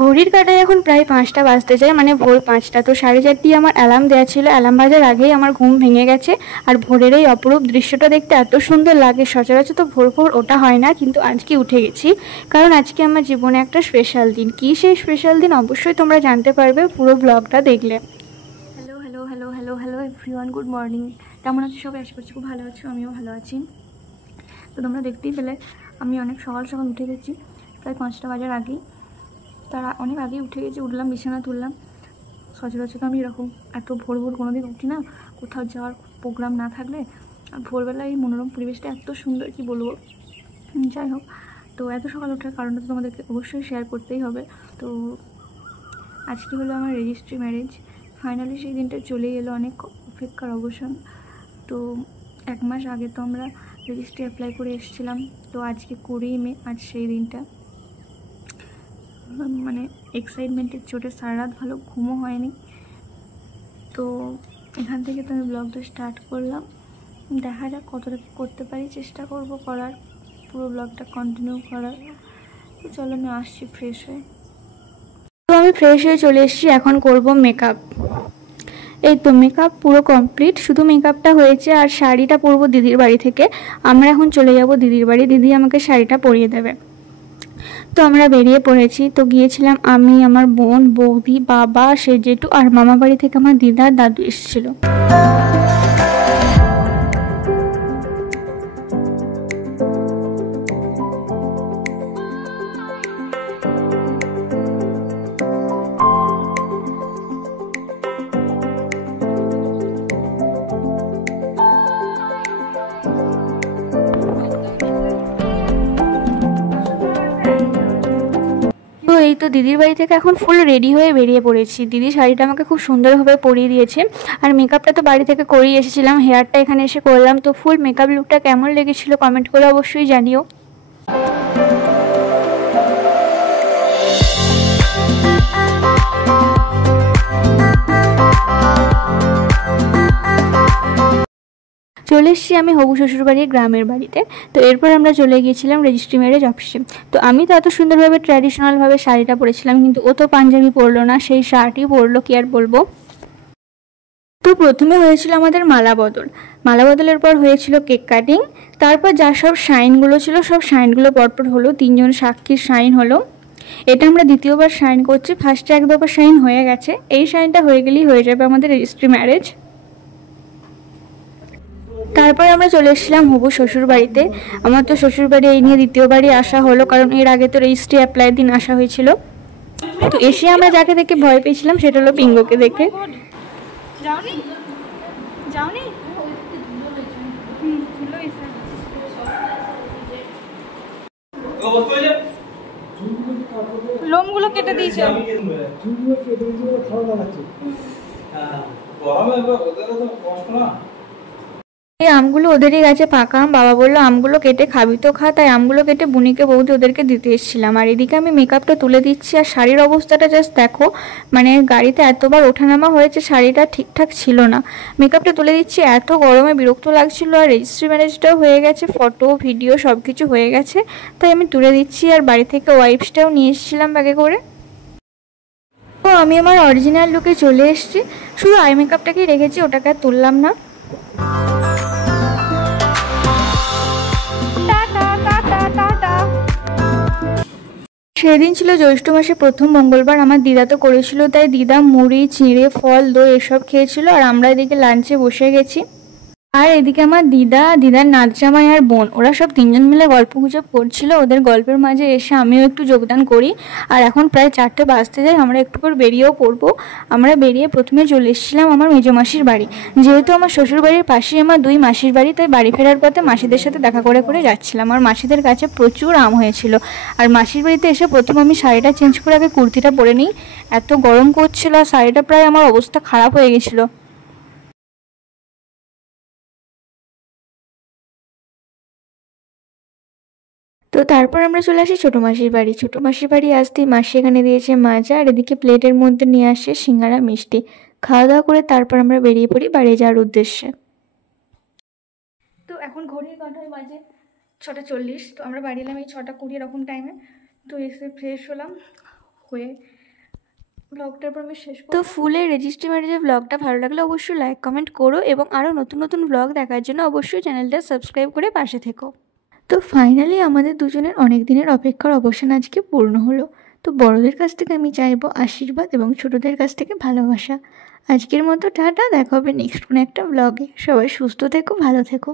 ঘড়ির কাঁটায় এখন প্রায় 5টা বাজতে যায়, মানে ভোর 5টা। তো 4:30 আমার অ্যালার্ম দেওয়া ছিল, অ্যালার্ম বাজার আগেই আমার ঘুম ভেঙে গেছে। আর ভোরের এই অপরূপ দৃশ্যটা দেখতে এত সুন্দর লাগে, সচরাচর তো ভোর ভোর ওটা হয় না, কিন্তু আজকে উঠে গেছি, কারণ আজকে আমার জীবনে একটা স্পেশাল দিন। কী সেই স্পেশাল দিন অবশ্যই তোমরা জানতে পারবে পুরো ব্লগটা দেখলে। Hello hello hello hello hello everyone, good morning. কেমন আছো সবাই? আশা করছি খুব ভালো আছো, আমিও ভালো আছি। তো তোমরা দেখতেই পেলে আমি অনেক সকাল সকাল উঠে গেছি, প্রায় 5টা বাজার আগেই। তারা অনেক আগেই উঠে গেছি, উঠলাম, বিছানা তুললাম। সচরাচর আমি এরকম এত ভোর ভোর কোনো দিন উঠি না, কোথাও যাওয়ার প্রোগ্রাম না থাকলে। আর ভোরবেলা এই মনোরম পরিবেশটা এত সুন্দর, কি বলবো। যাই হোক, তো এত সকাল ওঠার কারণটা তো তোমাদেরকে অবশ্যই শেয়ার করতেই হবে। তো আজকে হলো আমার রেজিস্ট্রি ম্যারেজ। ফাইনালি সেই দিনটা চলেই এলো, অনেক অপেক্ষার অবসান। তো 1 মাস আগে তো আমরা রেজিস্ট্রি অ্যাপ্লাই করে এসেছিলাম, তো আজকে 20 মে, আজ সেই দিনটা। মানে এক্সাইটমেন্টের চোটে সারা রাত ভালো ঘুমও হয়নি। তো এখান থেকে তো আমি ব্লগটা স্টার্ট করলাম, দেখা যাক কতটা করতে পারি, চেষ্টা করব করার, পুরো ব্লগটা কন্টিনিউ করার। তো চলো আমি আসছি ফ্রেশ হয়ে। তো আমি ফ্রেশ হয়ে চলে এসেছি, এখন করব মেকআপ। এই তো মেকআপ পুরো কমপ্লিট, শুধু মেকআপটা হয়েছে। আর শাড়িটা পরবো দিদির বাড়ি থেকে। আমরা এখন চলে যাব দিদির বাড়ি, দিদি আমাকে শাড়িটা পরিয়ে দেবে। তো আমরা বেরিয়ে পড়েছি। তো গিয়েছিলাম আমি, আমার বোন, বৌদি, বাবা, সে জেঠু, আর মামা বাড়ি থেকে আমার দিদা দাদু এসেছিল। তো এই তো দিদির বাড়ি থেকে এখন ফুল রেডি হয়ে বেরিয়ে পড়েছি। দিদি শাড়িটা আমাকে খুব সুন্দরভাবে পরিয়ে দিয়েছে। আর মেকআপটা তো বাড়ি থেকে করেই এসেছিলাম, হেয়ারটা এখানে এসে করলাম। তো ফুল মেকআপ লুকটা কেমন লেগেছিল কমেন্ট করে অবশ্যই জানিও। চলে এসেছি আমি হবু শ্বশুরবাড়ির গ্রামের বাড়িতে। তো এরপর আমরা চলে গিয়েছিলাম রেজিস্ট্রি ম্যারেজ অফিসে। তো আমি তো এত সুন্দরভাবে ট্র্যাডিশনালভাবে শাড়িটা পরেছিলাম, কিন্তু ও তো পাঞ্জাবি পরলো না, সেই শার্টই পরলো, কি আর বলবো। তো প্রথমে হয়েছিল আমাদের মালা বদল, মালা বদলের পর হয়েছিল কেক কাটিং। তারপর যা সব সাইনগুলো ছিল সব সাইনগুলো পরপর হলো, 3জন সাক্ষীর সাইন হলো। এটা আমরা দ্বিতীয়বার সাইন করছি, ফার্স্টে 1-2বার সাইন হয়ে গেছে, এই সাইনটা হয়ে গেলেই হয়ে যাবে আমাদের রেজিস্ট্রি ম্যারেজ। তারপর আমরা চলে এসেছিলাম হবু শ্বশুর বাড়িতে। আমার তো শ্বশুর বাড়ি এই নিয়ে দ্বিতীয়বারই আসা হলো, কারণ এর আগে তো রেজিস্ট্রি অ্যাপ্লাইয়ের দিন আসা হয়েছিল। তো এসে আমরা যাকে দেখে ভয় পেয়েছিলাম সেটা হলো পিঙ্গোকে দেখে। লোমগুলো কেটে দিয়েছে। এই আমগুলো ওদেরই গাছে পাকা আম, বাবা বললো আমগুলো কেটে খাবি তো খা, তাই আমগুলো কেটে বুনিকে বৌদি ওদেরকে দিতে এসেছিলাম। আর এদিকে আমি মেকআপটা তুলে দিচ্ছি। আর শাড়ির অবস্থাটা জাস্ট দেখো, মানে গাড়িতে এতবার ওঠানামা হয়েছে, শাড়িটা ঠিকঠাক ছিল না। মেকআপটা তুলে দিচ্ছি, এত গরমে বিরক্ত লাগছিল। আর রেজিস্ট্রি ম্যারেজটাও হয়ে গেছে, ফটো ভিডিও সব কিছু হয়ে গেছে, তাই আমি তুলে দিচ্ছি। আর বাড়ি থেকে ওয়াইপসটাও নিয়ে এসেছিলাম ব্যাগে করে। তো আমি আমার অরিজিনাল লুকে চলে এসেছি, শুধু আই মেকআপটাকেই রেখেছি, ওটাকে আর তুললাম না। সেদিন ছিল জ্যৈষ্ঠ মাসে প্রথম মঙ্গলবার, আমার দিদা তো করেছিল, তাই দিদা মুড়ি, চিঁড়ে, ফল, দই এসব খেয়েছিল। আর আমরা এদিকে লাঞ্চে বসে গেছি। আর এদিকে আমার দিদার নাচ জামাই আর বোন, ওরা সব 3জন মিলে গল্প গুজব করছিল। ওদের গল্পের মাঝে এসে আমিও একটু যোগদান করি। আর এখন প্রায় 4টে বাজতে যায়, আমরা একটু পর বেরিয়েও পড়বো। আমরা বেরিয়ে প্রথমে চলে এসেছিলাম আমার মেজো মাসির বাড়ি। যেহেতু আমার শ্বশুর বাড়ির পাশেই আমার 2 মাসির বাড়ি, তাই বাড়ি ফেরার পথে মাসিদের সাথে দেখা করে করে যাচ্ছিলাম। আর মাসিদের কাছে প্রচুর আম হয়েছিল। আর মাসির বাড়িতে এসে প্রথম আমি শাড়িটা চেঞ্জ করে আগে কুর্তিটা পরে নিই, এত গরম করছিল। আর শাড়িটা প্রায় আমার অবস্থা খারাপ হয়ে গেছিলো। তো তারপর আমরা চলে আসি ছোটো মাসির বাড়ি। ছোটো মাসির বাড়ি আসতেই মাসি এখানে দিয়েছে মাজা, আর এদিকে প্লেটের মধ্যে নিয়ে আসে সিঙ্গারা, মিষ্টি। খাওয়া দাওয়া করে তারপর আমরা বেরিয়ে পড়ি বাড়ি যাওয়ার উদ্দেশ্যে। তো এখন ঘড়ির কাঁটায় বাজে 6টা 40। তো আমরা বাড়ি এলাম এই 6টা 20 এরকম টাইমে। তো এসে ফ্রেশ হলাম, হয়ে ব্লগটার পর আমি শেষ। তো ফুলের রেজিস্ট্রি ম্যারেজের ব্লগটা ভালো লাগলে অবশ্যই লাইক কমেন্ট করো, এবং আরও নতুন নতুন ব্লগ দেখার জন্য অবশ্যই চ্যানেলটা সাবস্ক্রাইব করে পাশে থেকো। তো ফাইনালি আমাদের দুজনের অনেক দিনের অপেক্ষার অবসান আজকে পূর্ণ হলো। তো বড়দের কাছ থেকে আমি চাইবো আশীর্বাদ এবং ছোটদের কাছ থেকে ভালোবাসা। আজকের মতো টাটা, দেখা হবে নেক্সট কোনো একটা ব্লগে। সবাই সুস্থ থেকো, ভালো থেকো।